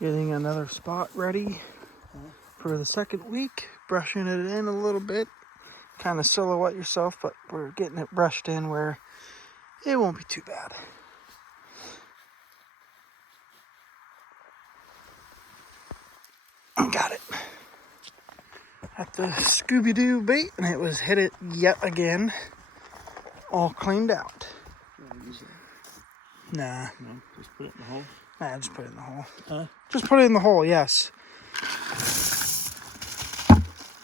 Getting another spot ready for the second week. Brushing it in a little bit. Kind of silhouette yourself, but we're getting it brushed in where it won't be too bad. Got it. At the Scooby-Doo bait, and it was hit it yet again. All cleaned out. Nah. No, just put it in the hole. Nah, just put it in the hole. Huh? Just put it in the hole, yes.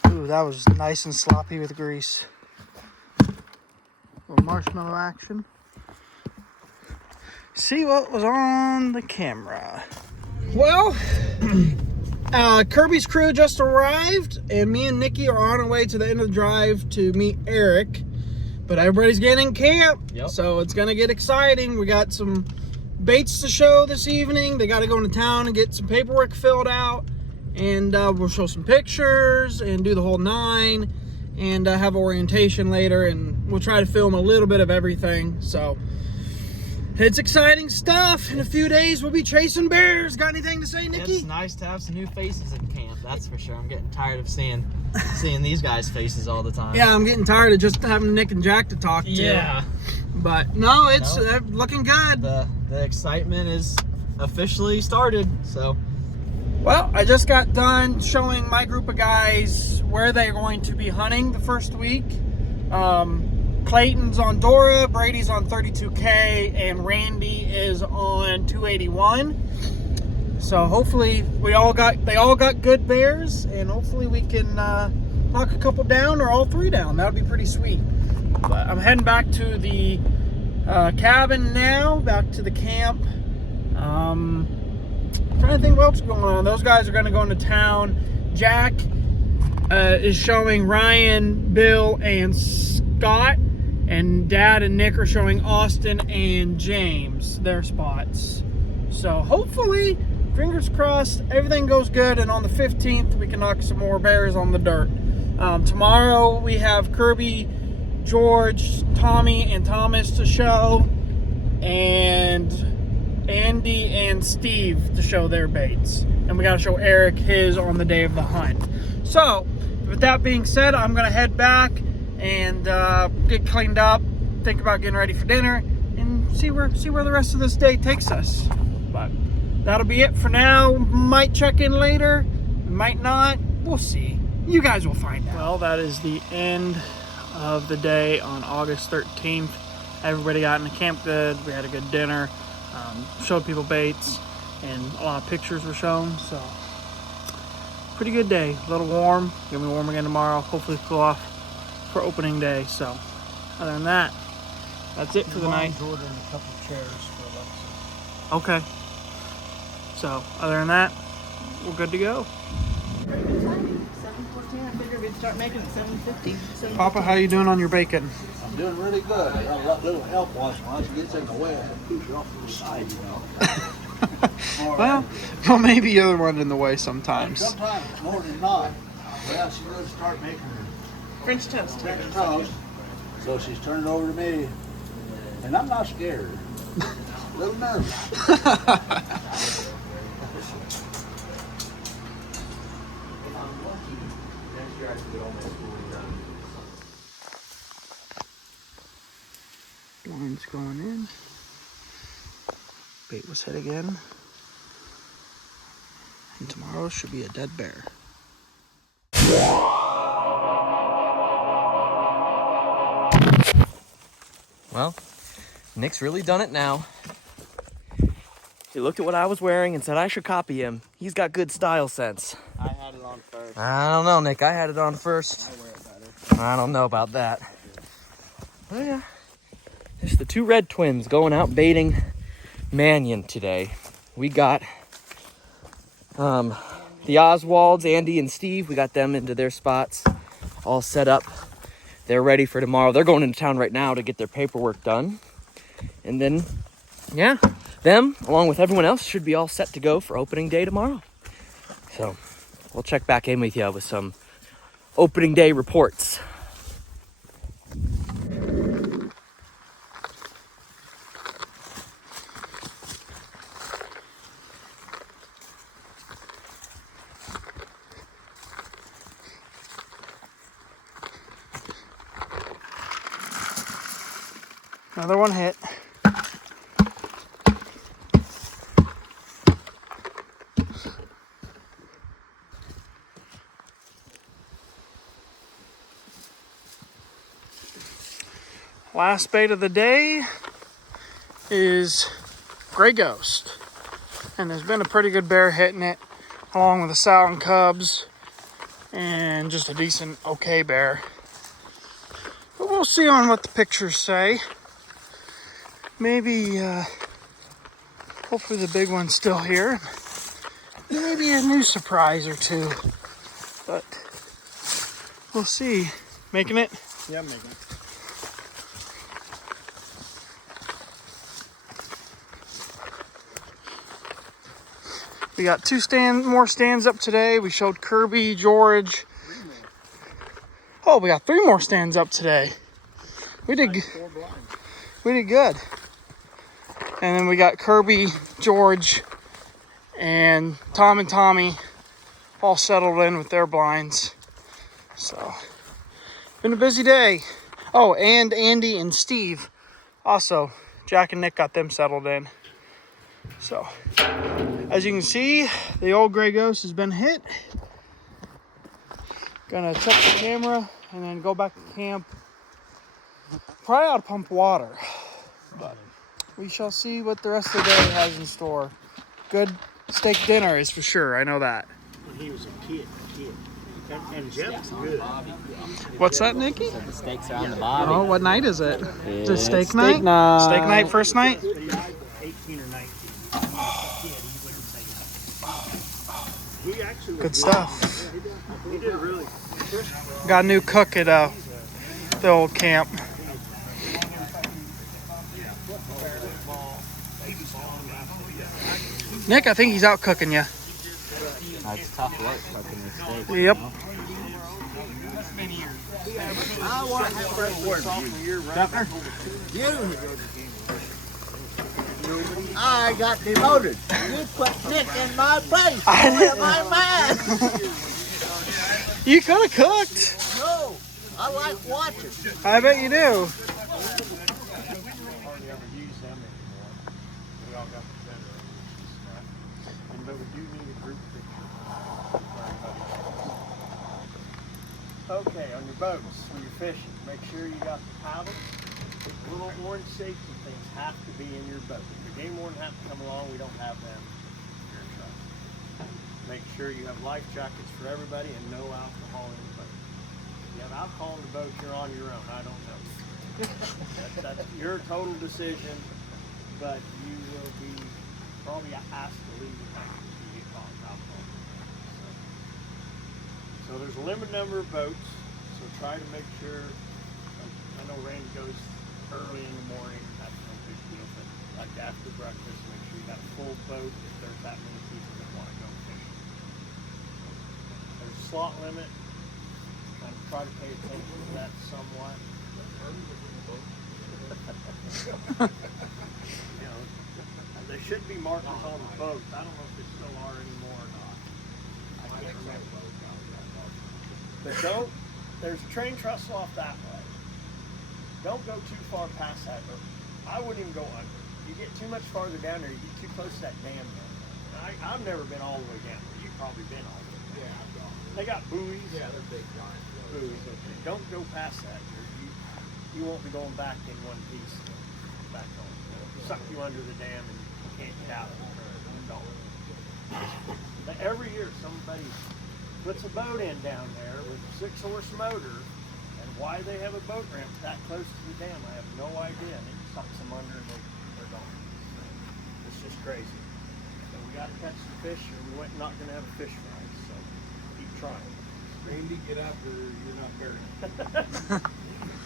Ooh, that was nice and sloppy with grease. Little marshmallow action. See what was on the camera. Well, Kirby's crew just arrived, and me and Nikki are on our way to the end of the drive to meet Eric. But everybody's getting in camp, so it's gonna get exciting. We got some baits to show this evening. They got to go into town and get some paperwork filled out, and we'll show some pictures and do the whole 9, and have orientation later, and we'll try to film a little bit of everything. So it's exciting stuff. In a few days we'll be chasing bears. Got anything to say, Nikki? It's nice to have some new faces in camp, that's for sure. I'm getting tired of seeing these guys' faces all the time. Yeah, I'm getting tired of just having Nick and Jack to talk to. Yeah. But no, it's looking good. The excitement is officially started, so. Well, I just got done showing my group of guys where they're going to be hunting the first week. Clayton's on Dora, Brady's on 32K, and Randy is on 281. So hopefully they all got good bears, and hopefully we can knock a couple down or all 3 down. That would be pretty sweet. But I'm heading back to the cabin now, back to the camp. I'm trying to think what else is going on. Those guys are going to go into town. Jack is showing Ryan, Bill, and Scott, and Dad and Nick are showing Austin and James their spots. So hopefully, fingers crossed, everything goes good, and on the 15th we can knock some more bears on the dirt. Tomorrow we have Kirby, George, Tommy, and Thomas to show, and Andy and Steve to show their baits. And we got to show Eric his on the day of the hunt. So, with that being said, I'm going to head back and get cleaned up, think about getting ready for dinner, and see where the rest of this day takes us. But that'll be it for now. Might check in later, might not. We'll see. You guys will find out. Well, that is the end of the day on August 13th. Everybody got in the camp good. We had a good dinner. Showed people baits, and a lot of pictures were shown. So, pretty good day. A little warm. Gonna be warm again tomorrow. Hopefully cool off for opening day. So, other than that, that's it for the night. Ordering a couple of chairs for Alexa. Okay. So, other than that, we're good to go. 7:14. I figured we'd start making it 7:50. Papa, how you doing on your bacon? I'm doing really good. I got a little help once it gets in the way. I can push it off to the side, you know. Well, maybe you're the one in the way sometimes. Sometimes more than not. Well, she's going to start making her French toast. French toast. So she's turning over to me, and I'm not scared. A little nervous. Line's going in. Bait was hit again. And tomorrow should be a dead bear. Well, Nick's really done it now. He looked at what I was wearing and said I should copy him. He's got good style sense. I had it on first. I don't know, Nick. I had it on first. I wear it better. I don't know about that. Oh, yeah. There's the 2 red twins going out baiting Mannion today. We got the Oswalds, Andy and Steve. We got them into their spots, all set up. They're ready for tomorrow. They're going into town right now to get their paperwork done. And then, yeah, them, along with everyone else, should be all set to go for opening day tomorrow. So we'll check back in with you with some opening day reports. Another one hit. Last bait of the day is Gray Ghost. And there's been a pretty good bear hitting it, along with the sow and cubs, and just a decent okay bear. But we'll see on what the pictures say. Maybe, hopefully the big one's still here. Maybe a new surprise or two. But we'll see. Making it? Yeah, I'm making it. We got more stands up today. We showed Kirby, George. Oh, we got 3 more stands up today. We did good. And then we got Kirby, George, and Tom and Tommy all settled in with their blinds. So, been a busy day. Oh, and Andy and Steve also. Jack and Nick got them settled in. So, as you can see, the old Gray Ghost has been hit. Gonna check the camera and then go back to camp. Probably ought to pump water, but we shall see what the rest of the day has in store. Good steak dinner is for sure, I know that. When he was a kid. And Jeff's good. What's that, Nikki? The steaks are on the bottom. Oh, what night is it? Is it steak Steak night? night. Steak night first night? 18 or 19. He actually Good stuff. He did really. Got a new cook at the old camp. Nick, I think he's out cooking you. It's tough work cooking this steak. Yep. I want to have a word for you, Governor. I got demoted. You put Nick in my place. What am I mad? You could have cooked. No, I like watching. I bet you do. Okay, on your boats, when you're fishing, make sure you got the paddles. The little orange safety things have to be in your boat. If your game warden has to come along, we don't have them. You're in trouble. Make sure you have life jackets for everybody and no alcohol in the boat. If you have alcohol in the boat, you're on your own. I don't know. That's your total decision, but you will be probably asked to leave the boat if you get caught with alcohol. So there's a limited number of boats, so try to make sure. I know Randy goes early in the morning, that's no big deal, but like after breakfast, make sure you got a full boat if there's that many people that want to go fishing. There's a slot limit, kind of try to pay attention to that somewhat. You know, there should be markers on the boats. I don't know if there still are anymore or not. I can't remember. But don't, there's a train trestle off that way. Don't go too far past that. But I wouldn't even go under. You get too much farther down there, you get too close to that dam down there. I've never been all the way down there. You've probably been all the way down there. Yeah, I've gone. They got buoys. Yeah, they're big giant buoys. Okay. Don't go past that. You won't be going back in one piece back home. It'll suck you under the dam and you can't get out of it. But every year somebody puts a boat in down there with a 6-horse motor, and why they have a boat ramp that close to the dam, I have no idea. And it sucks them under and they're gone. It's just crazy. So we got to catch the fish, or we're not going to have a fish fry. So keep trying. Randy, get out there. You're not buried.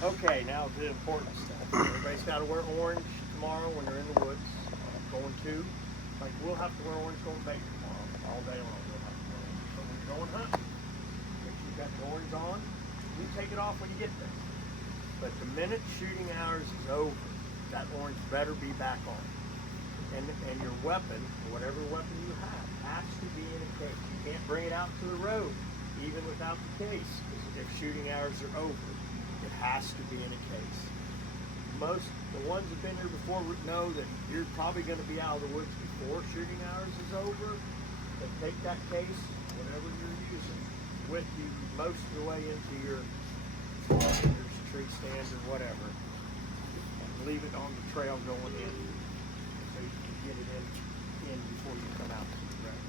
Okay, now to the important stuff. Everybody's got to wear orange tomorrow when they're in the woods. Going to, like we'll have to wear orange going bait tomorrow all day long. Going hunting. Make sure you got the orange on. You take it off when you get there. But the minute shooting hours is over, that orange better be back on. And your weapon, or whatever weapon you have, has to be in a case. You can't bring it out to the road, even without the case. If shooting hours are over, it has to be in a case. the ones that've been here before would know that you're probably going to be out of the woods before shooting hours is over. But take that case, whatever you're using, with you most of the way into your tree stand or whatever, and leave it on the trail going in, so you can get it in before you come out to the road.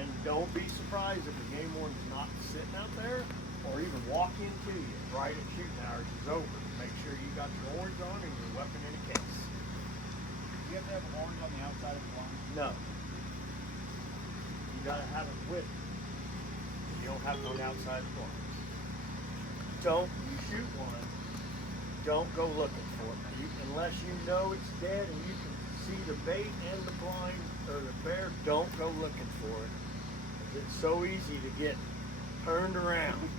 And don't be surprised if the game warden's not sitting out there, or even walk into you right at shooting hours is over. Make sure you got your orange on and your weapon in a case. Do you have to have an orange on the outside of the blind? No. You gotta have it with you. You don't have it on the outside of the blind. You shoot one, don't go looking for it. Unless you know it's dead and you can see the bait and the blind or the bear, don't go looking for it. It's so easy to get turned around.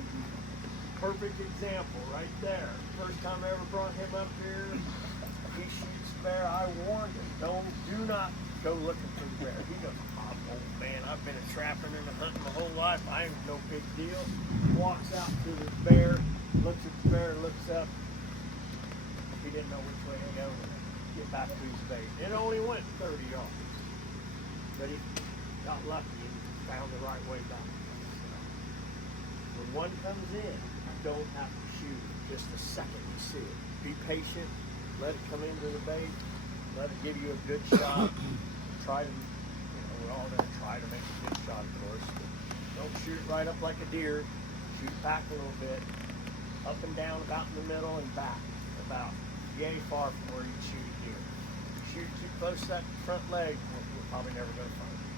Perfect example right there. First time I ever brought him up here, he shoots the bear. I warned him, do not go looking for the bear. He goes, oh man, I've been a trapping and a hunting my whole life. I ain't no big deal. Walks out to the bear, looks at the bear, looks up. He didn't know which way to go and get back to his bait. It only went 30 yards. But he got lucky and found the right way back. When one comes in, you don't have to shoot just the second you see it. Be patient, let it come into the bait, let it give you a good shot. Try to, we're all gonna try to make a good shot, of course. But don't shoot it right up like a deer. Shoot back a little bit, up and down, about in the middle, and back about yay far from where you shoot a deer. If you shoot too close to that front leg, we're probably never gonna find it.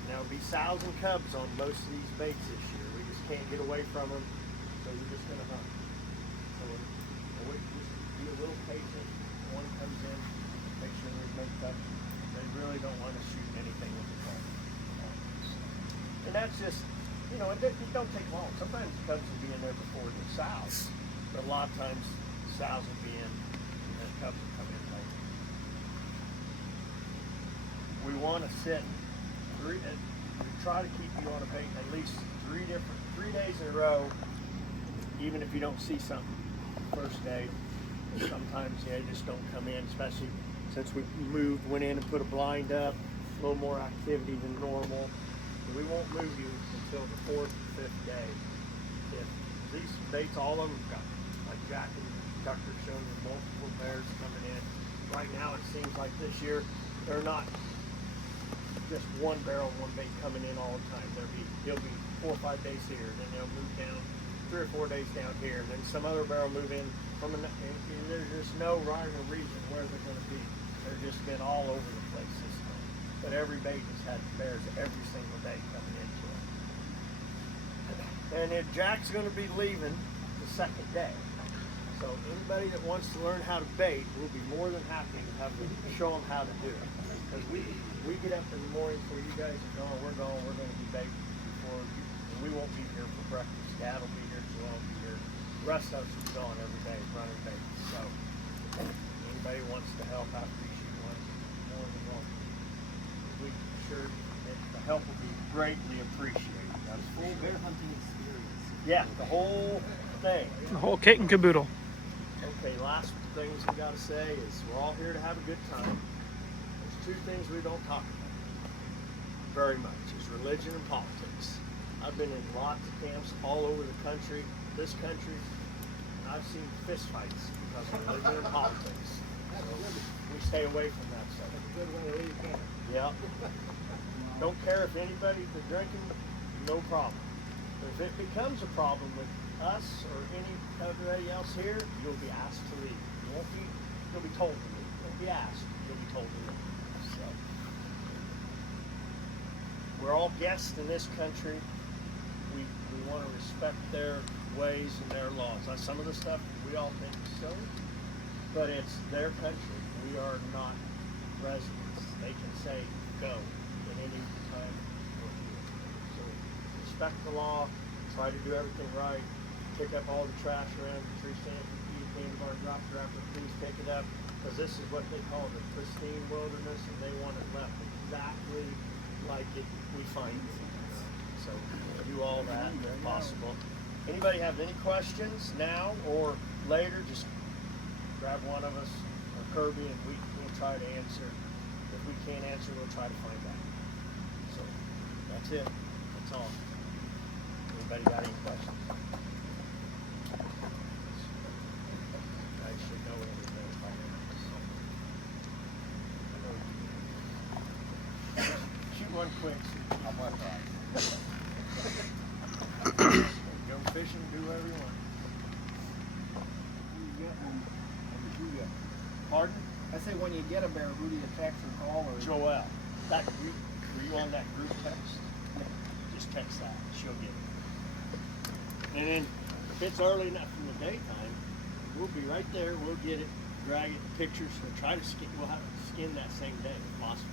And there'll be sows and cubs on most of these baits this year. We just can't get away from them, so we're just gonna hunt. So we just be a little patient. One comes in, make sure there's no cubs. They really don't want to shoot anything with the gun. And that's just, it don't take long. Sometimes the cubs will be in there before the sows, but a lot of times the sows will be in and the cubs will come in later. We want to sit we try to keep you on a bait at least 3 days in a row, even if you don't see something first day. Sometimes they just don't come in, especially since we went in and put a blind up, a little more activity than normal. We won't move you until the 4th or 5th day. If these baits, all of them got, like Jack and Tucker showing you multiple bears coming in. Right now it seems like this year, they're not just one barrel, one bait coming in all the time. He'll be 4 or 5 days here, and then they'll move down 3 or 4 days down here, and then some other barrel move in from and there's just no rhyme or reason where they're going to be. They've just been all over the place this time. But every bait has had bears every single day coming into it. And then Jack's going to be leaving the 2nd day. So anybody that wants to learn how to bait, we'll be more than happy to have them show them how to do it. Because we get up in the morning before you guys are gone, we're going to be baiting before you, and we won't be here for breakfast. Dad will be here, Joel will be here. The rest of us is gone every day running baits. So anybody wants to help after you shoot one, more than welcome. We sure that the help will be greatly appreciated. That's Full bear hunting experience. yeah, the whole thing. The whole kit and caboodle. Okay, last things we got to say is we're all here to have a good time. There's 2 things we don't talk about very much, is religion and politics. I've been in lots of camps all over the country, this country, and I've seen fist fights because of religion and politics. So we stay away from that stuff. That's a good way to leave camp. Yeah. Don't care if anybody's been drinking, no problem. But if it becomes a problem with us or anybody else here, you'll be asked to leave. You'll be told to leave. You'll be asked. You'll be told to leave. So we're all guests in this country. We want to respect their ways and their laws. Some of the stuff we all think is silly, but it's their country. We are not residents. They can say go at any time we're here. So respect the law, try to do everything right, pick up all the trash around the tree stand, candy bar, drop wrapper, please pick it up, because this is what they call the pristine wilderness, and they want it left exactly like we find it. So do all that if possible. Anybody have any questions now or later, just grab one of us or Kirby, and we'll try to answer. If we can't answer, we'll try to find out. So that's it. That's all. Anybody got any questions? I should know everything by now. So. Shoot one quick. How much that? Go fishing, do whatever you want. Pardon? I say when you get a bear, who do you text or call or? Joelle. That group, were you on that group text? Just text that. She'll get it. And then if it's early enough in the daytime, we'll be right there. We'll get it, drag it, pictures, and try to skin. We'll have to skin that same day if possible.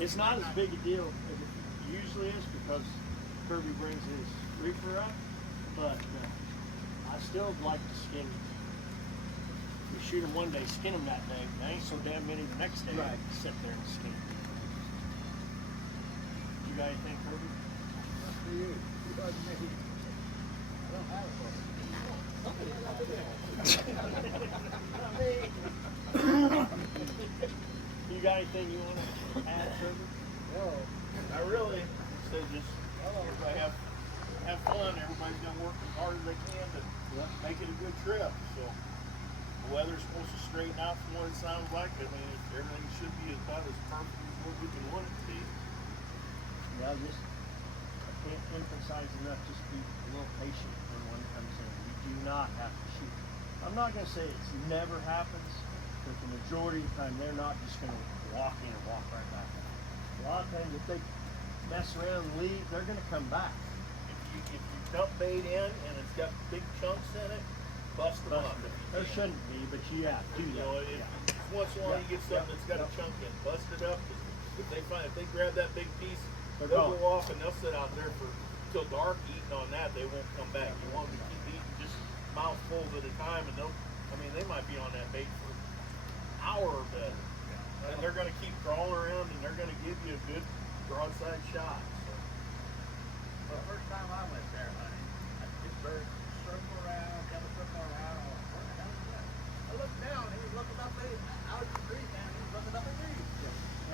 It's not as big a deal as it usually is because Kirby brings his reefer up, but I still like to skin. We shoot them one day, skin them that day. There ain't so damn many the next day. Right. Sit there and skin them. You got anything, Kirby? For you. You guys maybe. I don't have it You got anything you want to add, Kirby? No. Not really. So just everybody have fun. Everybody's gonna work as hard as they can to make it a good trip. So the weather's supposed to straighten out from what it sounds like. I mean, everything should be about as perfect as what we can want it to be. Yeah, just I can't emphasize enough. Just be a little patient when one comes in. You do not have to shoot. I'm not gonna say it's never happens, but the majority of the time they're not just gonna walk in and walk right back out. A lot of times if they mess around and leave, they're gonna come back. If you dump bait in and it's got big chunks in it, bust them up. There shouldn't be, but yeah, do You that. know, once in a while you get something that's got a chunk in, bust it up. If they grab that big piece, They're they'll gone. go off and they'll sit out there till dark eating on that. They won't come back. You want them to keep eating just mouthfuls at a time, and they might be on that bait for an hour or better. And they're going to keep crawling around, and they're going to give you a good broadside shot. So. The first time I went there hunting, I just bird circle around, double circle around. I looked down, he was looking up at me. I was in the trees, man. He was looking up at me.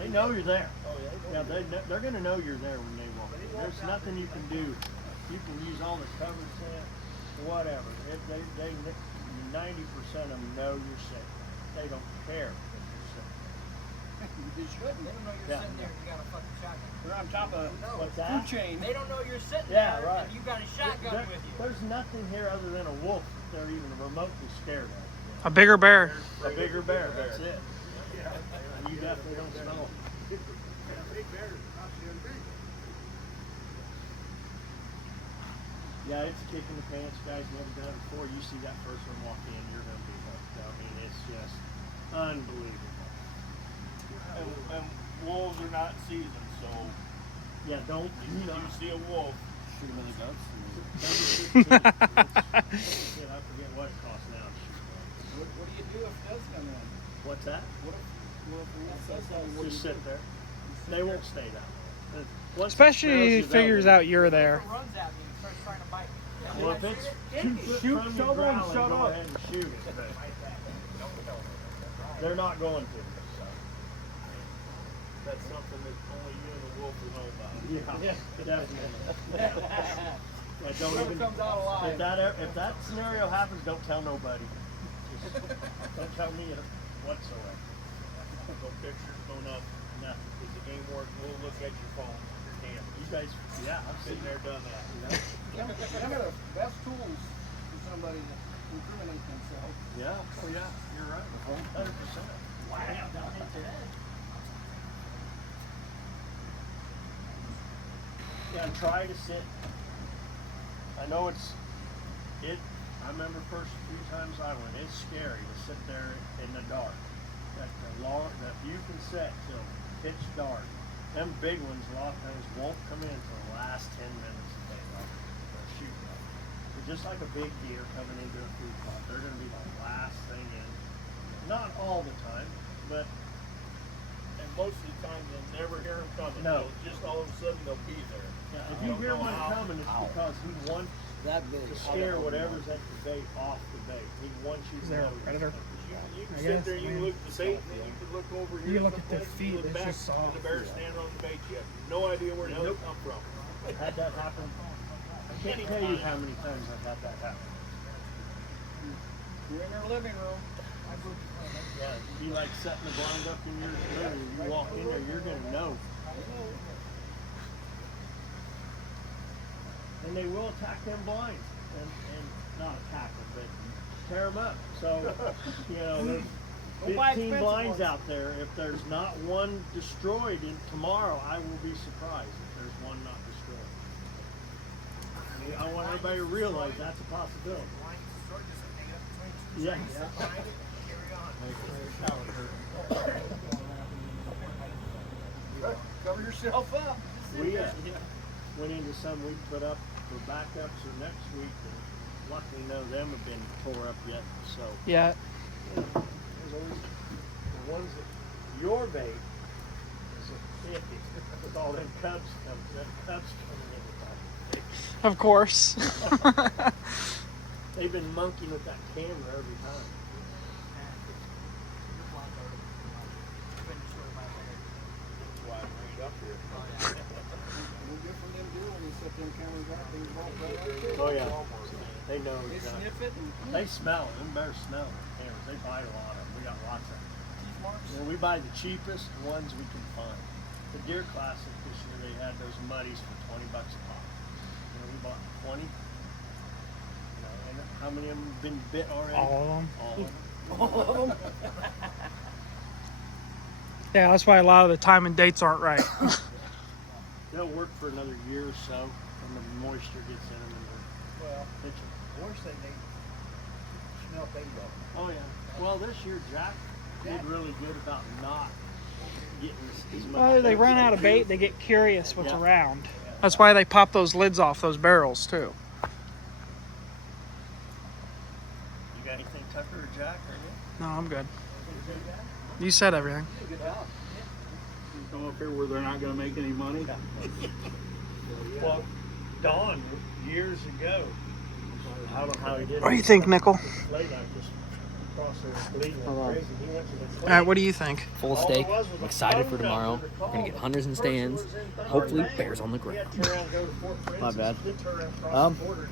They know you're there. Oh yeah. Yeah, they're gonna know you're there when they walk. There's nothing you can do. You can use all the cover scent, whatever. 90% of them know you're sick. They don't care if you're sick. You shouldn't. They don't know you're Yeah. sitting there. You got a fucking shotgun. They're on top of What's food that? chain. They don't know you're sitting Yeah, there. right. And you got a shotgun with you. There's nothing here other than a wolf that they're even remotely scared of. A bigger bear. A bigger bear, that's it. And you definitely don't smell them. Yeah, it's kicking the pants, guys. Never done it before. You see that first one walk in, you're gonna be hooked. I mean, it's just unbelievable. And wolves are not seasoned, so Yeah, don't if do you not. see a wolf, Shoot them in the guts. I forget what it costs now to shoot one. What do you do if it does come in? What's that? What if the wolf does come in? Just sit there. They won't stay that long. Once it Especially smells he you, figures they'll out you're there. If it runs at me and starts trying to bite me. Well, if it's 2 foot Shoot, from show your them, growl, shut go up. ahead and shoot it. But they're not going to. that's something that only you and the wolf will know about. Yeah, definitely. Like, don't Whoever even, comes out alive. if that scenario happens, don't tell nobody. Just don't tell me whatsoever. No pictures, no nothing. No. If the game warden will look at your phone, your camera. You guys, yeah, I've Been seen there, done that. Some of the best tools for somebody to incriminate themselves. Yeah, oh yeah, you're right. 100%. Yeah, and try to sit. I know I remember first few times I went, it's scary to sit there in the dark. That you can sit till pitch dark. Them big ones a lot of times won't come in till the last 10 minutes of daylight. They'll shoot them. They're just like a big deer coming into a food plot. They're going to be the last thing in. Not all the time, but And most of the time, you'll never hear them coming. No. Just all of a sudden, they'll be there. yeah, if I you don't hear know one how. coming, it's because he wants That big. to scare whatever's at the bait off the bait. He wants you Is to there a know. predator? You can I sit guess, there, you man. can look at the bait, and then you can look over here. You at look the at their place, feet, you look it's back, just soft. and the bear's standing on the bait. You have no idea where the hell it come from. I've had that happen. I can't tell you how many times I've had that happen. You're in their living room. Yeah, be like setting the blind up in your room. You walk in there, you're gonna know. And they will attack them blinds, and not attack them, but tear them up. So, you know, there's Go buy 15 expensive blinds ones. out there. If there's not one destroyed in tomorrow, I will be surprised if there's one not destroyed. I mean, I want everybody to realize that's a possibility. Yeah. Cover yourself up. We went into some we put up for backups or next week, and luckily none of them have been tore up yet. So Yeah. there's always the ones that your bait is a 50 with all them cubs coming in with that. Of course. They've been monkeying with that camera every time. That's why I bring it up here. We're good for them too when you set them cameras out. They walk right up there. Oh yeah, they know. They exactly. sniff it and They smell it. Them bears smell the cameras. They bite a lot of them. We got lots of them. teeth marks. And we buy the cheapest ones we can find. The Deer Classic this year, they had those muddies for $20 a pop. You know, we bought 20. You know, and how many of them have been bit already? All of them. All of them. All of them. Yeah, that's why a lot of the time and dates aren't right. They'll work for another year or so, and the moisture gets in them, and Well, they're itching. worse than they smell bait though. Oh yeah. Well, this year Jack did really good about not getting as much. Well, they bait. run out of bait, they get curious what's Yeah. around. That's why they pop those lids off those barrels too. You got anything, Tucker or Jack? Or No, I'm good. You said everything. Good job. Come up here where they're not gonna make any money. Well, Don years ago. I don't know how he did. What do you think, Nickel? Late night just across there bleeding Hold on. crazy. He went to the All right, what do you think? Full steak. I'm excited for tomorrow. We're gonna get hunters and stands. Hopefully bears on the ground. My bad.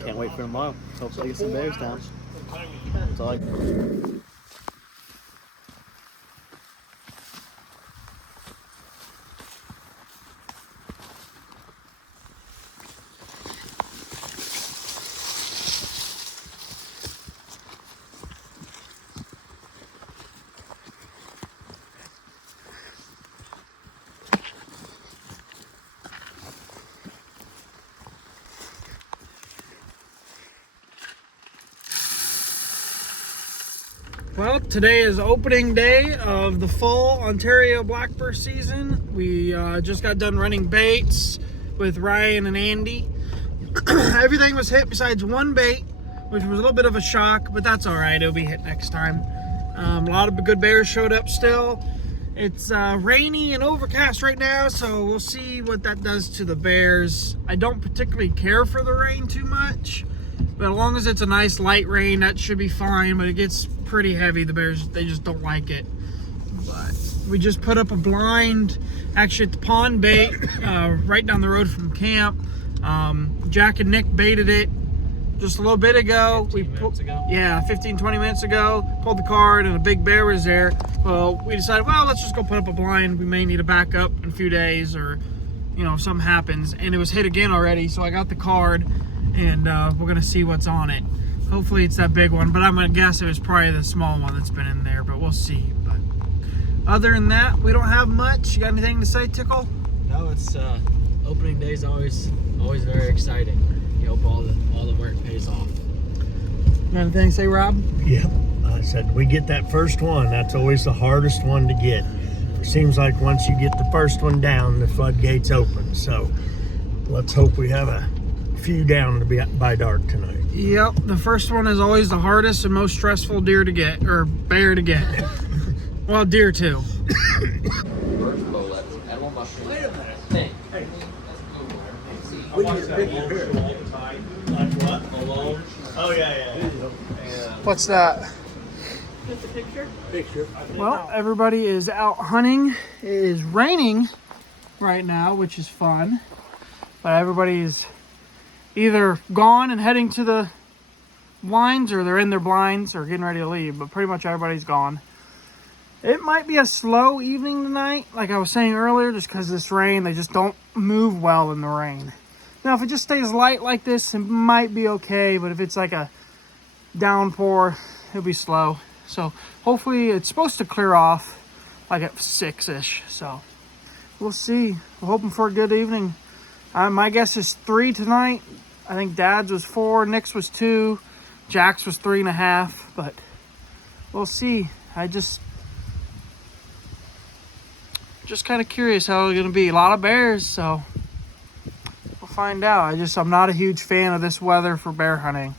Can't wait for tomorrow. Hopefully get some bears down. That's all I Well, today is opening day of the fall Ontario black bear season. We just got done running baits with Ryan and Andy. Everything was hit besides one bait, which was a little bit of a shock, but that's all right. It'll be hit next time. A lot of good bears showed up still. It's rainy and overcast right now, so we'll see what that does to the bears. I don't particularly care for the rain too much, but as long as it's a nice light rain, that should be fine. But it gets pretty heavy. The bears, they just don't like it. But we just put up a blind, actually at the pond bait, right down the road from camp. Jack and Nick baited it just a little bit ago. 15 minutes ago? Yeah, 15, 20 minutes ago. Pulled the card and a big bear was there. Well, we decided, well, let's just go put up a blind. We may need a backup in a few days, or, you know, if something happens. And it was hit again already, so I got the card, and we're going to see what's on it. Hopefully it's that big one, but I'm going to guess it was probably the small one that's been in there, but we'll see. But other than that, we don't have much. You got anything to say, Tickle? No, it's opening day is always very exciting. You hope all the work pays off. Anything to say, Rob? Yeah, I said we get that first one. That's always the hardest one to get. It seems like once you get the first one down, the floodgates open. So let's hope we have a few down to be by dark tonight. Yep, the first one is always the hardest and most stressful deer to get, or bear to get. Well, deer too. Edible mushroom. Wait a minute. Thing. We need a picture here. Like what? Oh, yeah. What's that? Just a picture? Well, everybody is out hunting. It is raining right now, which is fun. But everybody's either gone and heading to the blinds, or they're in their blinds or getting ready to leave. But pretty much everybody's gone. It might be a slow evening tonight, like I was saying earlier, just because of this rain. They just don't move well in the rain. Now, if it just stays light like this, it might be okay. But if it's like a downpour, it'll be slow. So hopefully it's supposed to clear off like at 6-ish. So we'll see. We're hoping for a good evening. My guess is 3 tonight. I think Dad's was 4, Nick's was 2, Jack's was 3.5. But we'll see. I just kind of curious how it's gonna be. A lot of bears, so we'll find out. I'm not a huge fan of this weather for bear hunting.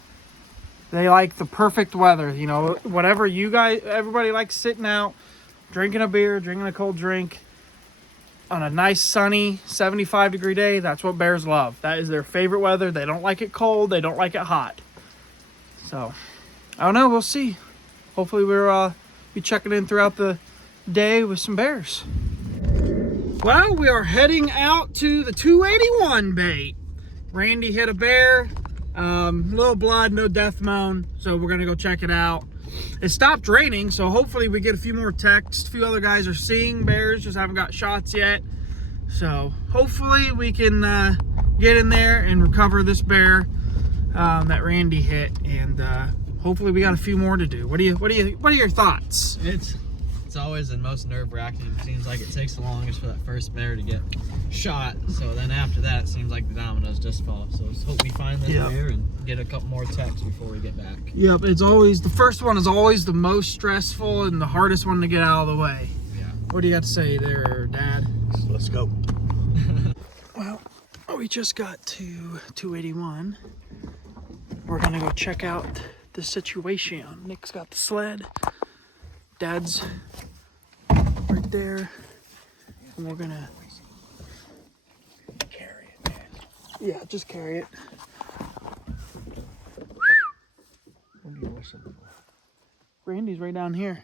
They like the perfect weather, you know, whatever everybody likes, sitting out, drinking a beer, drinking a cold drink on a nice sunny 75-degree day. That's what bears love. That is their favorite weather. They don't like it cold. They don't like it hot. So, I don't know. We'll see. Hopefully we'll be checking in throughout the day with some bears. Well, we are heading out to the 281 bait. Randy hit a bear. Little blood, no death moan, so we're gonna go check it out. It stopped raining, so hopefully we get a few more texts. A few other guys are seeing bears, just haven't got shots yet. So hopefully we can get in there and recover this bear that Randy hit, and hopefully we got a few more to do. What are your thoughts? It's always the most nerve-wracking. It seems like it takes the longest for that first bear to get shot. So then after that, it seems like the dominoes just fall. So let's hope we find this bear and get a couple more texts before we get back. Yep, it's always, the first one is always the most stressful and the hardest one to get out of the way. Yeah. What do you got to say there, Dad? Let's go. Well, we just got to 281. We're gonna go check out the situation. Nick's got the sled. Dad's right there. And we're gonna carry it, man. Yeah, just carry it. What are you listening for? Randy's right down here.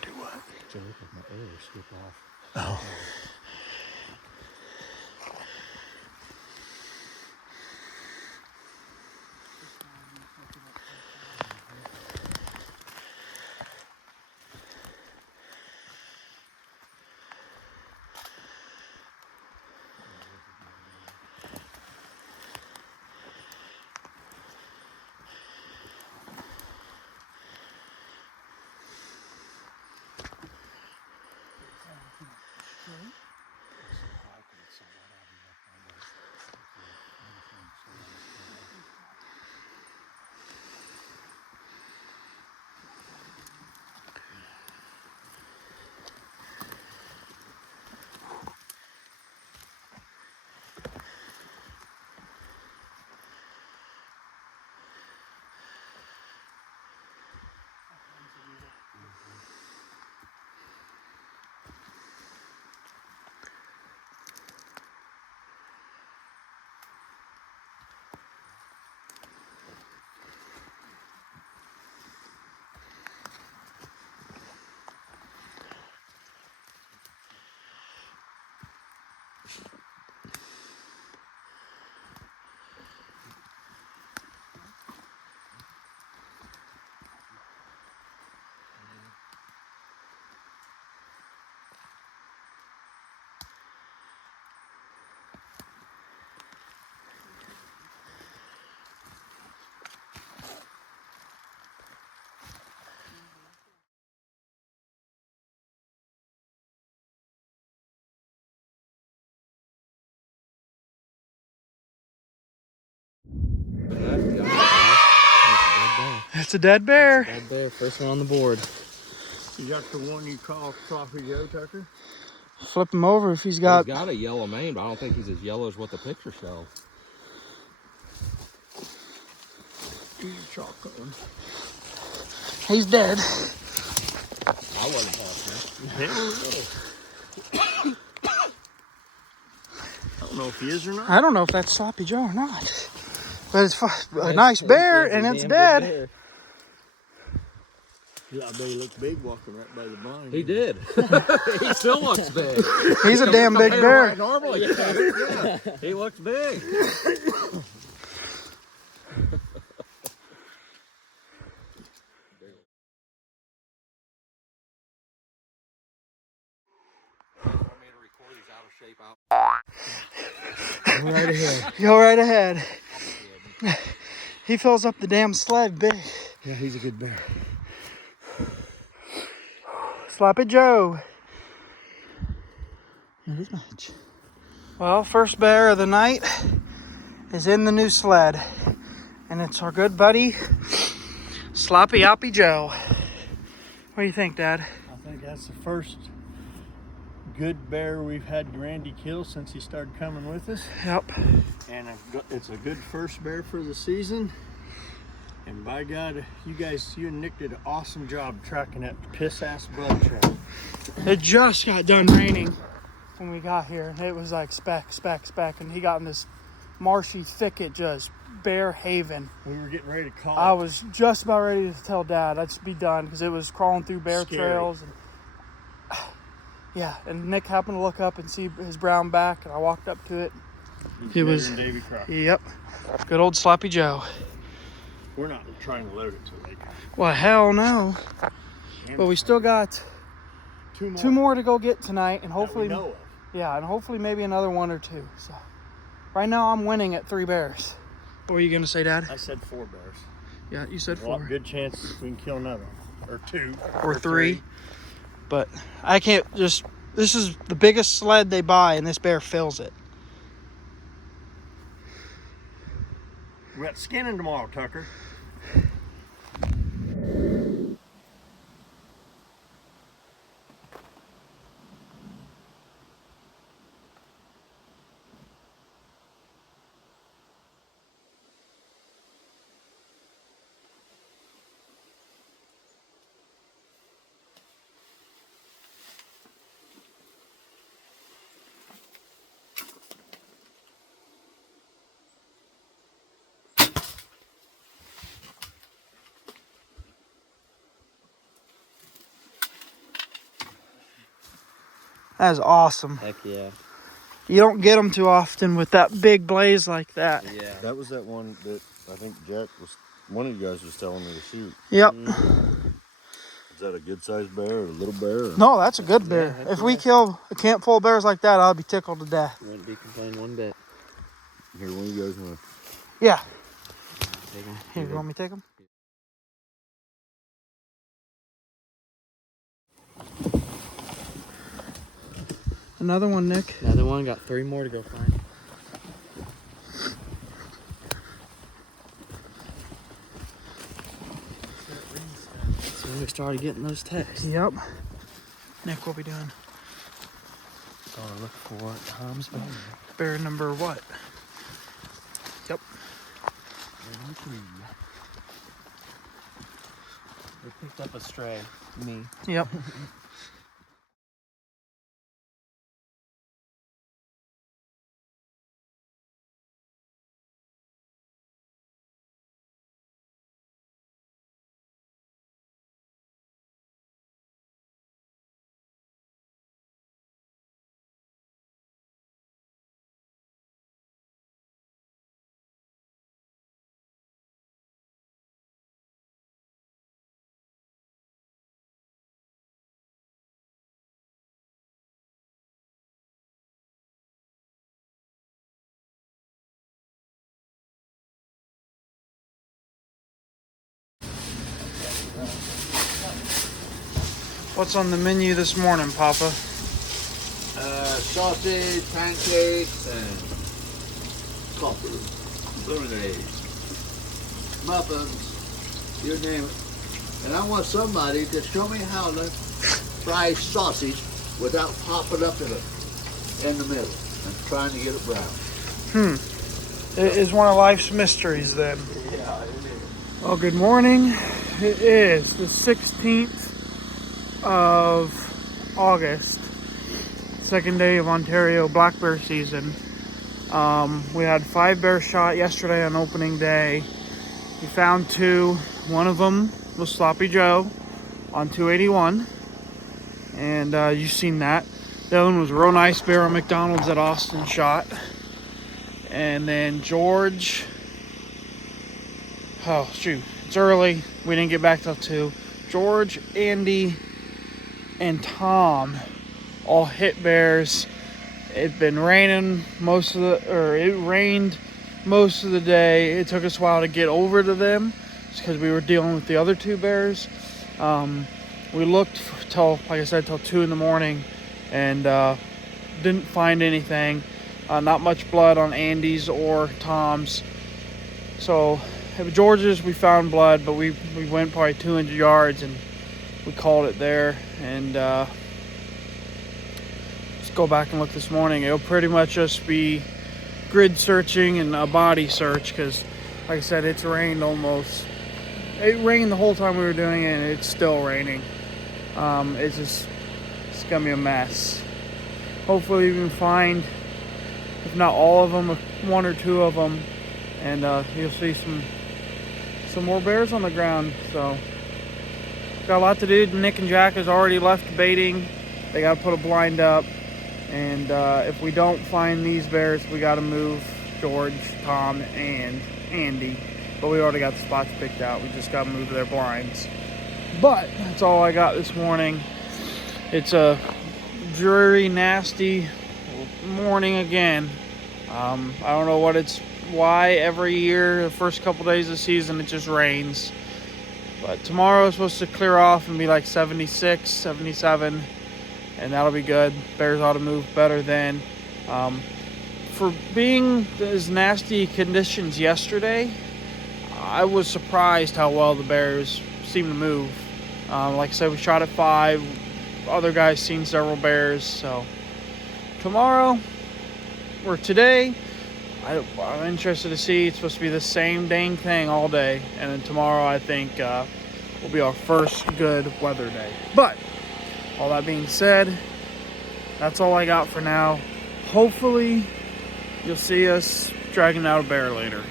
Do what? So look at my arrow skip off. Oh. That's a dead bear. Dead bear, first one on the board. Is that the one you call Coffee Joe, Tucker? Flip him over if he's got. He's got a yellow mane, but I don't think he's as yellow as what the picture shows. He's a chocolate one. He's dead. I wasn't happy. I don't know if he is or not. I don't know if that's Sloppy Joe or not. But it's a nice bear, and it's dead. Yeah, I bet he looks big walking right by the blind. He did. He still looks big. He's a damn big bear. Normally, yeah. He looks big. Right ahead. Go right ahead. He fills up the damn sled big. Yeah, he's a good bear. Sloppy Joe. Not as much. Well, first bear of the night is in the new sled. And it's our good buddy, Sloppy Oppy Joe. What do you think, Dad? I think that's the first good bear we've had Randy kill since he started coming with us. Yep. And it's a good first bear for the season. And by God, you and Nick did an awesome job tracking that piss-ass blood trail. It just got done raining when we got here. It was like speck. And he got in this marshy thicket, just bear haven. We were getting ready to call. I was just about ready to tell Dad I'd just be done because it was crawling through bear Scary. trails. And yeah, and Nick happened to look up and see his brown back, and I walked up to it. It was Davy Crockett. Yep, good old Sloppy Joe. We're not trying to load it till later. Well, hell no. But we still got two more to go get tonight, and hopefully, that we know of. yeah, and hopefully maybe another one or two. So, right now I'm winning at 3 bears. What were you gonna say, Dad? I said 4 bears. Yeah, you said A lot 4 good chances we can kill another one. Or 2. or 3. But I can't just. This is the biggest sled they buy, and this bear fills it. We got skinning tomorrow, Tucker. That is awesome. Heck yeah. You don't get them too often with that big blaze like that. Yeah. That was that one that I think one of you guys was telling me to shoot. Yep. Is that a good sized bear or a little bear? Or? No, that's a good bear. If we kill a camp full of bears like that, I'll be tickled to death. Wouldn't be complaining one bit. Here, one of you guys want to? Yeah. Take 'em. Here, you want me to take them? Another one, Nick. Another one. Got 3 more to go find. So we started getting those texts. Yep. Nick, what we doing? Gotta look for Tom's bear. Bear number what? Yep. We picked up a stray. Me. Yep. What's on the menu this morning, Papa? Sausage, pancakes, and coffee, lemonade, muffins, you name it. And I want somebody to show me how to fry sausage without popping up in the middle and trying to get it brown. It is one of life's mysteries then. Yeah, it is. Well, good morning. It is the 16th of August, second day of Ontario black bear season. We had 5 bears shot yesterday on opening day. We found 2. One of them was Sloppy Joe on 281, and you've seen that. The other one was a real nice bear on McDonald's that Austin shot. And then George, oh shoot, it's early. We didn't get back till 2. George, Andy, and Tom all hit bears. It'd been raining it rained most of the day. It took us a while to get over to them because we were dealing with the other 2 bears. We looked till, like I said, till 2 in the morning and didn't find anything. Not much blood on Andy's or Tom's. So at George's we found blood, but we went probably 200 yards and we called it there. And let's go back and look this morning. It'll pretty much just be grid searching and a body search because, like I said, it's rained almost. It rained the whole time we were doing it, and it's still raining. It's gonna be a mess. Hopefully we can find, if not all of them, 1 or 2 of them, and you'll see some more bears on the ground. So got a lot to do. Nick and Jack has already left baiting. They got to put a blind up, and if we don't find these bears, we got to move George, Tom, and Andy. But we already got the spots picked out. We just got to move their blinds. But that's all I got this morning. It's a dreary, nasty morning again. I don't know why every year, the first couple days of the season, it just rains. But tomorrow is supposed to clear off and be like 76, 77, and that'll be good. Bears ought to move better then. For being as nasty conditions yesterday, I was surprised how well the bears seem to move. Like I said, we shot at 5. Other guys seen several bears. So tomorrow, or today, I'm interested to see. It's supposed to be the same dang thing all day. And then tomorrow, I think, will be our first good weather day. But all that being said, that's all I got for now. Hopefully, you'll see us dragging out a bear later.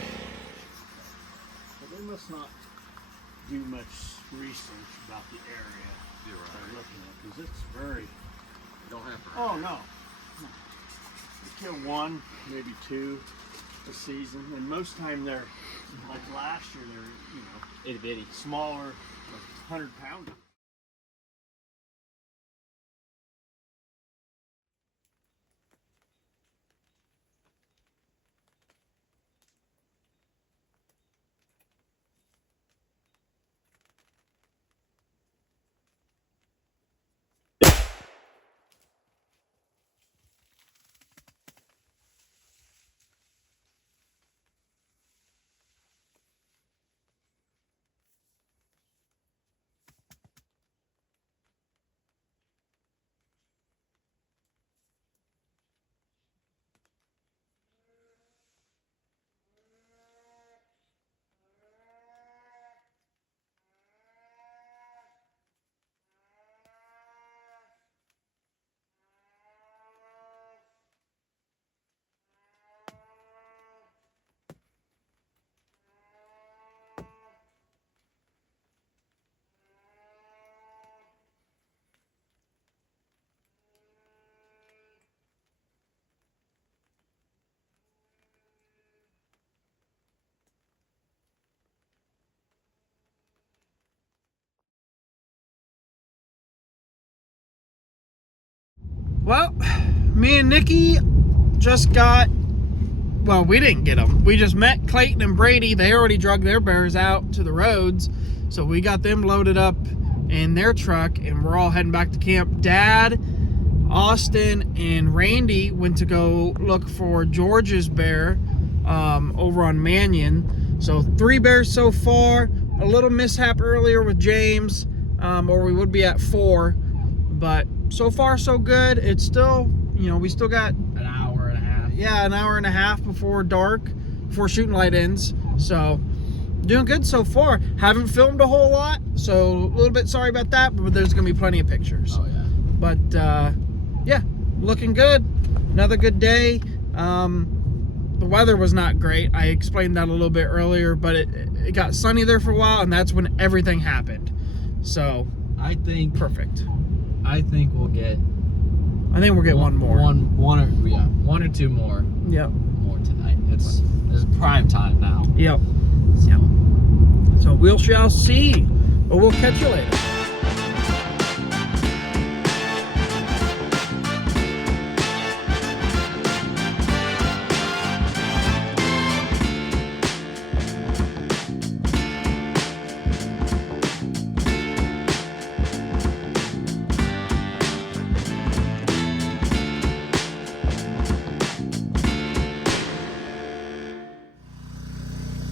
But they must not do much research about the area they're looking at, because it's very. You don't have to. Oh no. You kill 1, maybe 2 a season, and most time they're like last year. They're Itty bitty. smaller, like 100-pounder. Well, me and Nikki just got, well, we didn't get them. We just met Clayton and Brady. They already drug their bears out to the roads. So we got them loaded up in their truck, and we're all heading back to camp. Dad, Austin, and Randy went to go look for George's bear over on Mannion. So 3 bears so far. A little mishap earlier with James, or we would be at 4. But so far so good. It's still, we still got An hour and a half. an hour and a half before dark, before shooting light ends. So doing good so far. Haven't filmed a whole lot, so a little bit sorry about that, but there's gonna be plenty of pictures. Oh yeah. But yeah, looking good. Another good day. The weather was not great. I explained that a little bit earlier, but it got sunny there for a while, and that's when everything happened. So I think perfect. we'll get I think we'll get one more. one or two more Yep. tonight. It's prime time now. Yep. So we shall see. But we'll catch you later.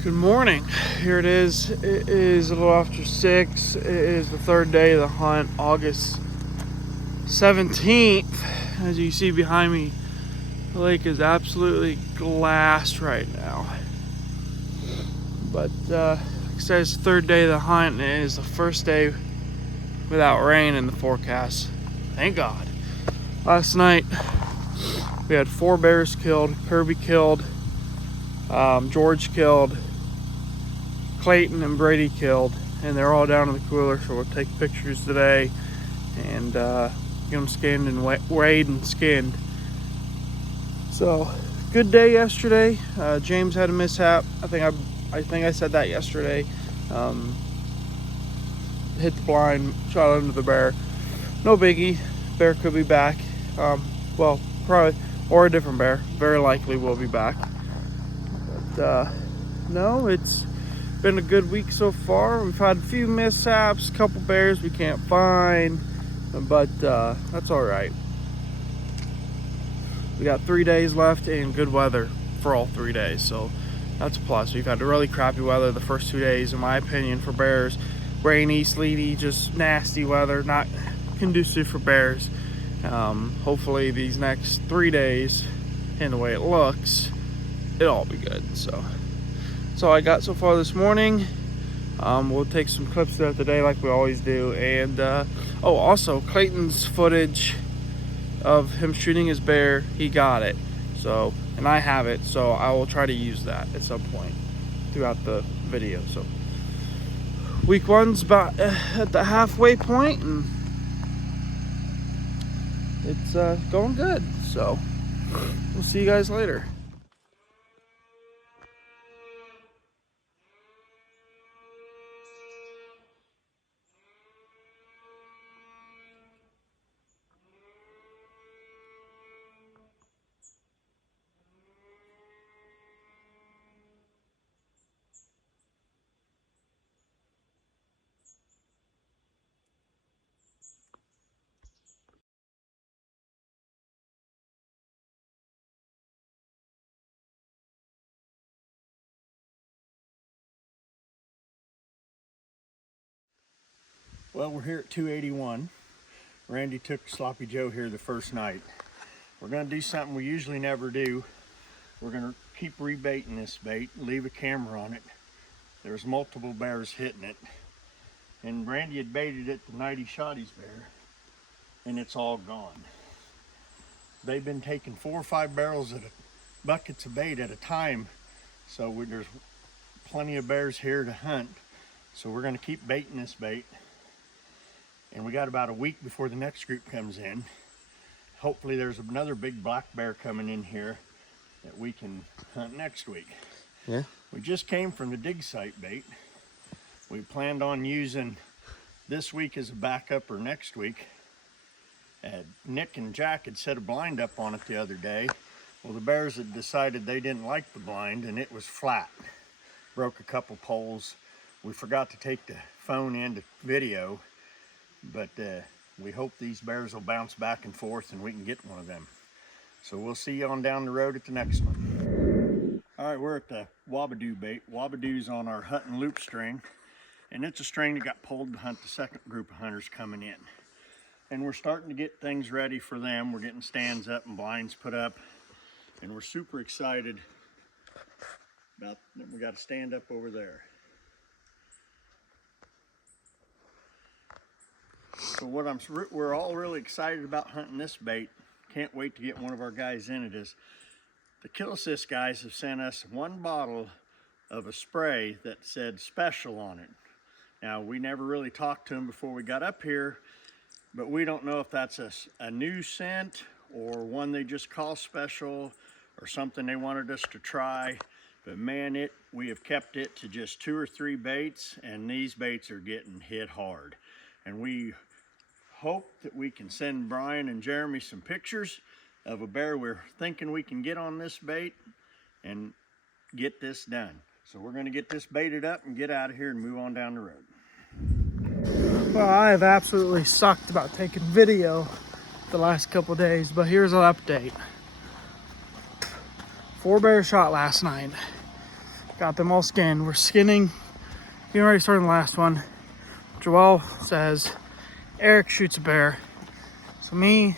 Good morning. Here it is. It is a little after 6. It is the third day of the hunt, August 17th. As you see behind me, the lake is absolutely glassed right now. But like I said, it's the third day of the hunt, and it is the first day without rain in the forecast. Thank God. Last night, we had 4 bears killed. Kirby killed. George killed. Clayton and Brady killed, and they're all down in the cooler, so we'll take pictures today and get them skinned and weighed and skinned. So good day yesterday. James had a mishap. I think I said that yesterday. Hit the blind, shot under the bear. No biggie. Bear could be back. Well, probably, or a different bear. Very likely will be back. But no, it's been a good week so far. We've had a few mishaps, a couple bears we can't find, but that's all right. We got 3 days left and good weather for all 3 days, so that's a plus. We've had really crappy weather the first 2 days, in my opinion, for bears. Rainy, sleety, just nasty weather, not conducive for bears. Hopefully these next 3 days, and the way it looks, it'll all be good. So that's all I got so far this morning. We'll take some clips throughout the day like we always do. And also Clayton's footage of him shooting his bear, he got it. So, and I have it, so I will try to use that at some point throughout the video. So week 1's about at the halfway point, and it's going good. So we'll see you guys later. Well, we're here at 281. Randy took Sloppy Joe here the first night. We're gonna do something we usually never do. We're gonna keep rebaiting this bait, leave a camera on it. There's multiple bears hitting it. And Randy had baited it the night he shot his bear, and it's all gone. They've been taking 4 or 5 barrels at buckets of bait at a time, so there's plenty of bears here to hunt. So we're gonna keep baiting this bait. And we got about a week before the next group comes in. Hopefully there's another big black bear coming in here that we can hunt next week. Yeah. We just came from the dig site bait. We planned on using this week as a backup or next week. Nick and Jack had set a blind up on it the other day. Well, the bears had decided they didn't like the blind, and it was flat. Broke a couple poles. We forgot to take the phone in to video, but we hope these bears will bounce back and forth and we can get one of them. So we'll see you on down the road at the next one. All right, we're at the Wabadoo bait. Wabadoo's on our Hutton loop string, and it's a string that got pulled to hunt the second group of hunters coming in. And we're starting to get things ready for them. We're getting stands up and blinds put up, and we're super excited about, we got a stand up over there. So we're all really excited about hunting this bait. Can't wait to get one of our guys in it. Is the Kill Assist guys have sent us 1 bottle of a spray that said special on it. Now, we never really talked to them before we got up here, but we don't know if that's a new scent or one they just call special or something they wanted us to try. But man, we have kept it to just 2 or 3 baits, and these baits are getting hit hard. And we hope that we can send Brian and Jeremy some pictures of a bear we're thinking we can get on this bait and get this done. So we're gonna get this baited up and get out of here and move on down the road. Well, I have absolutely sucked about taking video the last couple of days, but here's an update. 4 bears shot last night. Got them all skinned. We're skinning. You already started the last one. Joel says Eric shoots a bear. So me,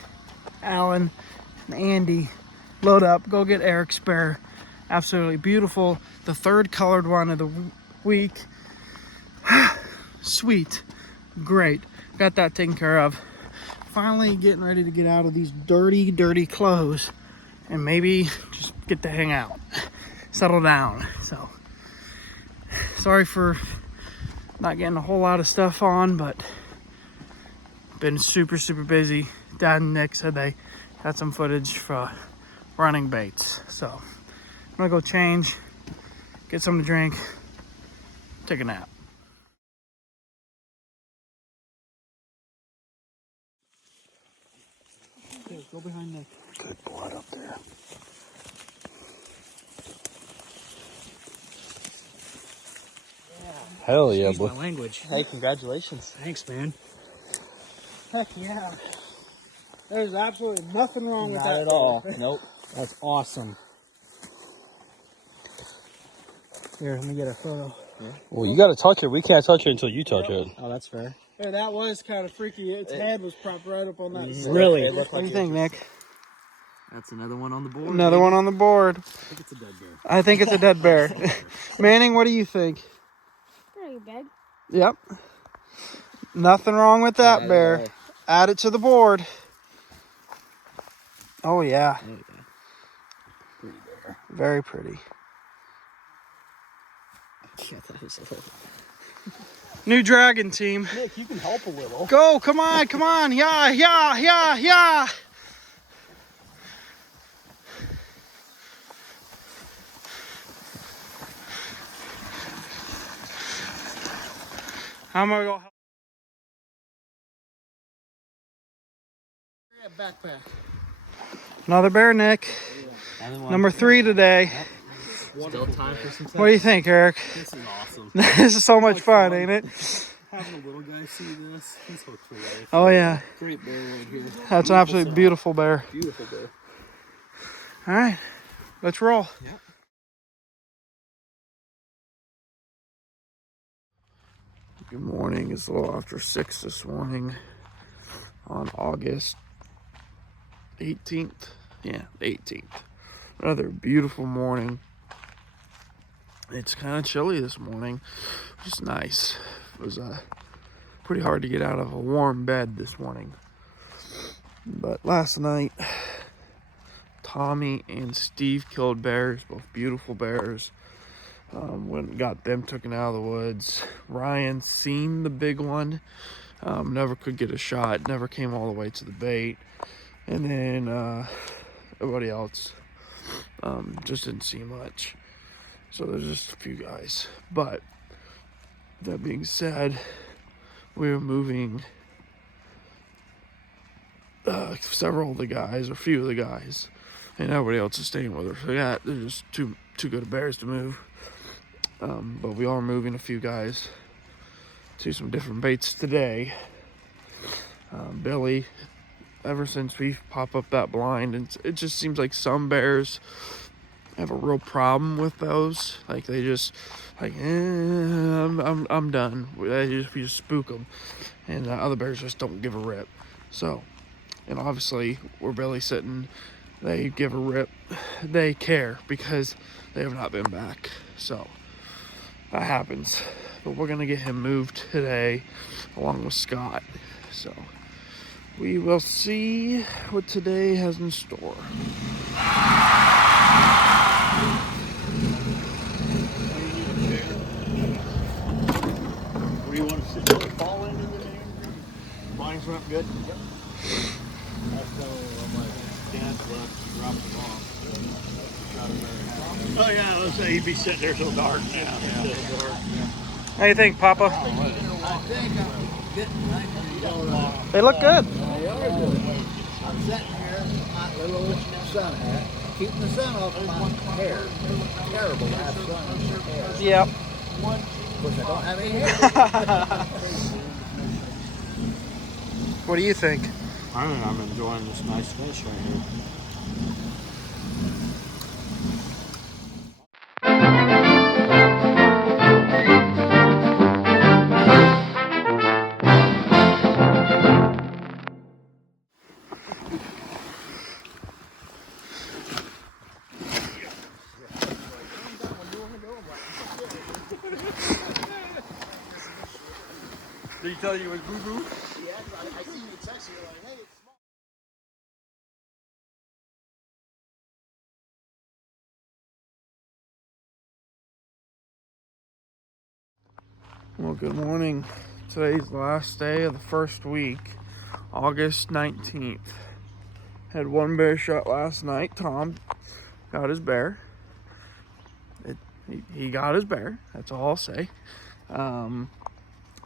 Alan, and Andy load up, go get Eric's bear. Absolutely beautiful. The 3rd colored one of the week. Sweet. Great. Got that taken care of. Finally getting ready to get out of these dirty, dirty clothes and maybe just get to hang out. Settle down. So, sorry for not getting a whole lot of stuff on, but been super busy. Dad and Nick said they had some footage for running baits. So, I'm gonna go change, get something to drink, take a nap. Go behind Nick. Good blood up there. Hell yeah, boy. My language. Hey, congratulations. Thanks, man. Heck yeah. There's absolutely nothing wrong with that. Not at all. Nope. That's awesome. Here, let me get a photo. Well, you gotta touch it. We can't touch it until you touch it. Oh, that's fair. Yeah, that was kind of freaky. Its head was propped right up on that. Really? What do you think, Nick? That's another one on the board. Another one on the board. I think it's a dead bear. I think it's a dead bear. Manning, what do you think? Pretty big. Yep. Nothing wrong with that bear. Add it to the board. Oh, yeah. Pretty bear. Very pretty. Yeah, that was a little... New dragon team. Nick, you can help a little. Go, come on, come on. Yeah, yeah, yeah, yeah. I'm gonna go. Backpack. Another bear, Nick. Number 3 today. Still time for some What do you think, Eric? This is awesome. This is so much fun, ain't it? Having a little guy see this, he's hooked for life. Oh, yeah. Great bear right here. That's an absolutely beautiful bear. Beautiful bear. All right, let's roll. Yeah. Good morning. It's a little after 6 this morning on August 18th. Yeah, 18th. Another beautiful morning. It's kind of chilly this morning, which is nice. It was pretty hard to get out of a warm bed this morning. But last night, Tommy and Steve killed bears, both beautiful bears. Went and got them taken out of the woods. Ryan seen the big one, never could get a shot, never came all the way to the bait. And then everybody else just didn't see much. So there's just a few guys. But that being said, we were moving several of the guys, or a few of the guys, and everybody else is staying with us. So yeah, they're just too good of bears to move. But we are moving a few guys to some different baits today. Billy, ever since we pop up that blind, and it just seems like some bears have a real problem with those. Like they just like, I'm done. We just spook them, and other bears just don't give a rip. So, and obviously where Billy's sitting, they give a rip. They care because they have not been back. So that happens. But we're gonna get him moved today, along with Scott. So we will see what today has in store. Where do you want to sit? Do you fall into the name? Mine's went good. That's on my dad's left. He dropped them off. Oh yeah, let's say he'd be sitting there so dark now. How you think, Papa? I think I'm getting nicely going. They look good. They are good. I'm sitting here in my little sun hat, keeping the sun off my hair. Terrible to have sun in your hair. Yep. Of course, I don't have any hair. What do you think? I think I'm enjoying this nice fish right here. Did he tell you it was boo-boo? Yeah, I seen you text me like, hey, it's small. Well, good morning. Today's the last day of the first week, August 19th. Had one bear shot last night. Tom got his bear. He got his bear. That's all I'll say.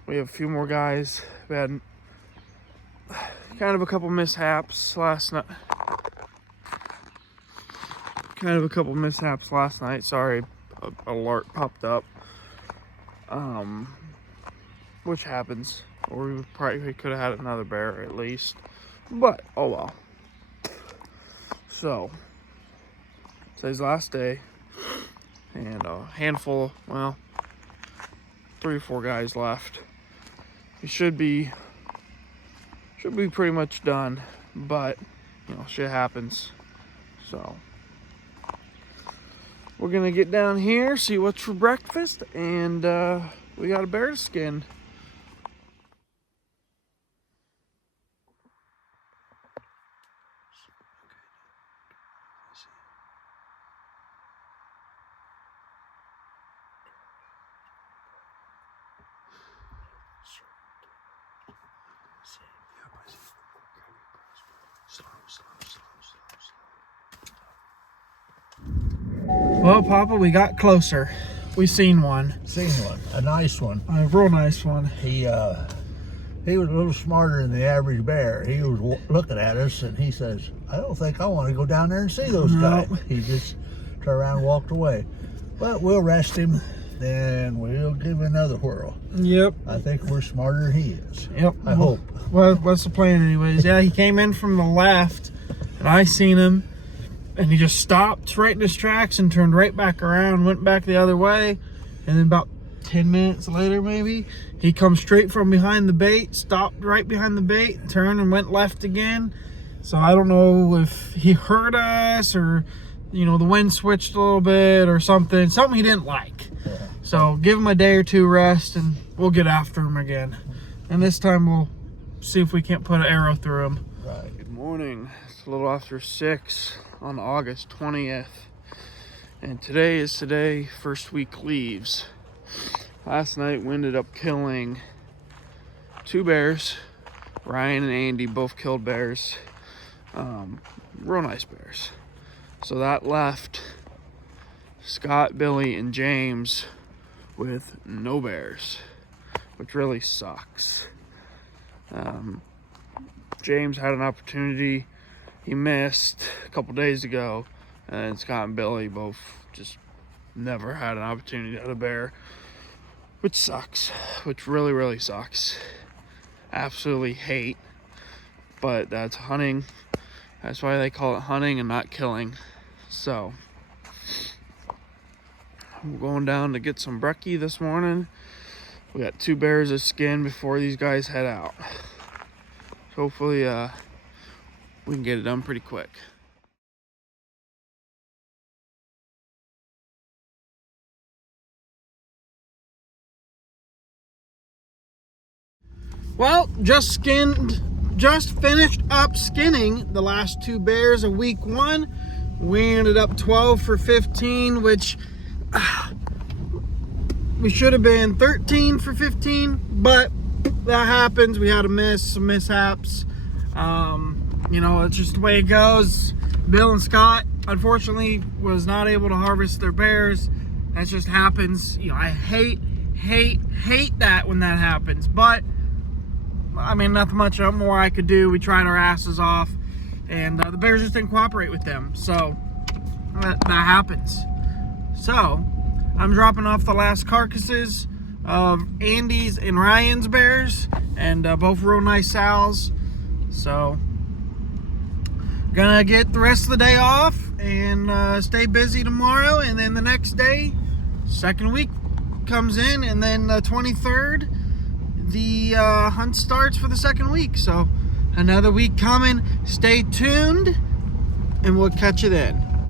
We have a few more guys. We had kind of a couple mishaps last night. Sorry, alert popped up. Which happens. Or we probably could have had another bear at least. But, oh well. So, today's last day. And a handful, well, 3 or 4 guys left. It should be pretty much done. But, you know, shit happens. So, we're gonna get down here, see what's for breakfast, and we got a bear to skin. Well, Papa, we got closer. We seen one. Seen one, a nice one. A real nice one. He was a little smarter than the average bear. He was looking at us and he says, I don't think I want to go down there and see those guys. He just turned around and walked away. But we'll rest him, then we'll give him another whirl. Yep. I think we're smarter than he is. Yep. I hope. Well, what's the plan anyways? Yeah, he came in from the left and I seen him and he just stopped right in his tracks and turned right back around, went back the other way, and then about 10 minutes later maybe, he comes straight from behind the bait, stopped right behind the bait, turned and went left again. So I don't know if he heard us or, you know, the wind switched a little bit or something he didn't like. Yeah. So give him a day or two rest and we'll get after him again. And this time we'll see if we can't put an arrow through him. Right. Good morning. It's a little after 6 on August 20th. And today, first week leaves. Last night we ended up killing 2 bears. Ryan and Andy both killed bears. Real nice bears. So that left Scott, Billy, and James with no bears, which really sucks. James had an opportunity he missed a couple days ago, and Scott and Billy both just never had an opportunity at a bear, which sucks, which really sucks. Absolutely hate, but that's hunting. That's why they call it hunting and not killing. So I'm going down to get some brekkie this morning. We got 2 bears to skin before these guys head out. So hopefully we can get it done pretty quick. Well, just finished up skinning the last 2 bears of week 1. We ended up 12 for 15, which we should have been 13 for 15, but that happens. We had some mishaps. You know, it's just the way it goes. Bill and Scott, unfortunately, was not able to harvest their bears. That just happens. You know, I hate that when that happens, but I mean, nothing much more I could do. We tried our asses off, and the bears just didn't cooperate with them. So that happens. So I'm dropping off the last carcasses of Andy's and Ryan's bears, and both real nice sows. So gonna get the rest of the day off and stay busy tomorrow, and then the next day, second week comes in, and then the 23rd the hunt starts for the second week. So another week coming. Stay tuned, and we'll catch you then.